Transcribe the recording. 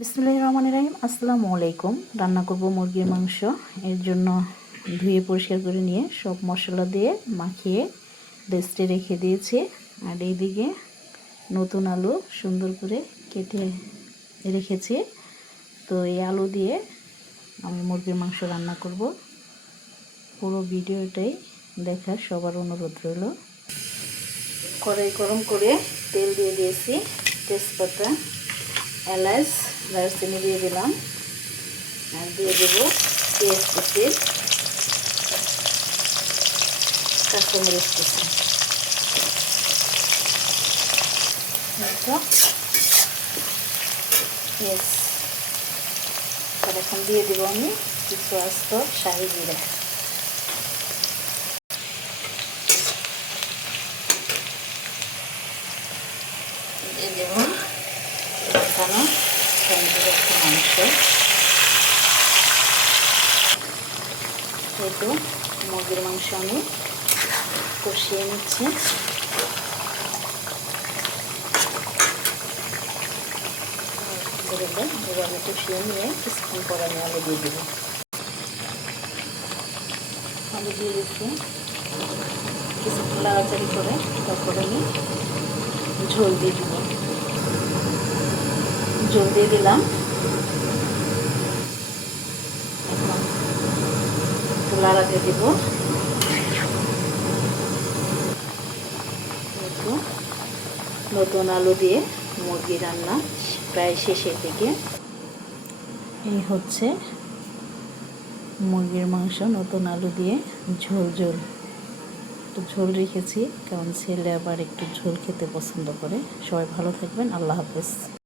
বিসমিল্লাহির রহমানির রহিম। আসসালামু আলাইকুম। রান্না করব মুরগির মাংস। এর জন্য ধুয়ে পরিষ্কার করে নিয়ে সব মশলা দিয়ে মাখিয়ে রেস্টে রেখে দিয়েছি। আর এইদিকে নতুন আলু সুন্দর করে কেটে রেখেছি। তো এই আলু দিয়ে আমি মুরগির মাংস রান্না করব। পুরো ভিডিওটাই দেখার সবার অনুরোধ রইল। কড়াই গরম করে তেল দিয়ে দিয়েছি, তেজপাতা, এলাচ, দারচিনি দিয়ে দিলাম, আর দিয়ে দেব পেঁয়াজ কুচি, কাঁচামরিচ কুচি। পেঁয়াজ এখন দিয়ে দেবো আমি কিছু আস্ত শাহি জিরা, দিয়ে দেব মাখানো মাংস। এই তো মুরগির মাংস আমি কষিয়ে নিচ্ছি। এভাবে কষিয়ে নিয়ে কিছুক্ষণ পর আমি আলু দিয়ে দেবো। আলু দিয়ে দিচ্ছি, কিছুক্ষণ লাড়াচাড়ি করে তারপরে আমি ঝোল দিয়ে দিব। ঝোল দিয়ে দিলাম, একটু লাড়াতে দিব। নতুন আলু দিয়ে মুরগি রান্না প্রায় শেষের দিকে। এই হচ্ছে মুরগির মাংস নতুন আলু দিয়ে ঝোল ঝোল। একটু ঝোল রেখেছি কারণ ছেলে আবার একটু ঝোল খেতে পছন্দ করে। সবাই ভালো থাকবেন। আল্লাহ হাফেজ।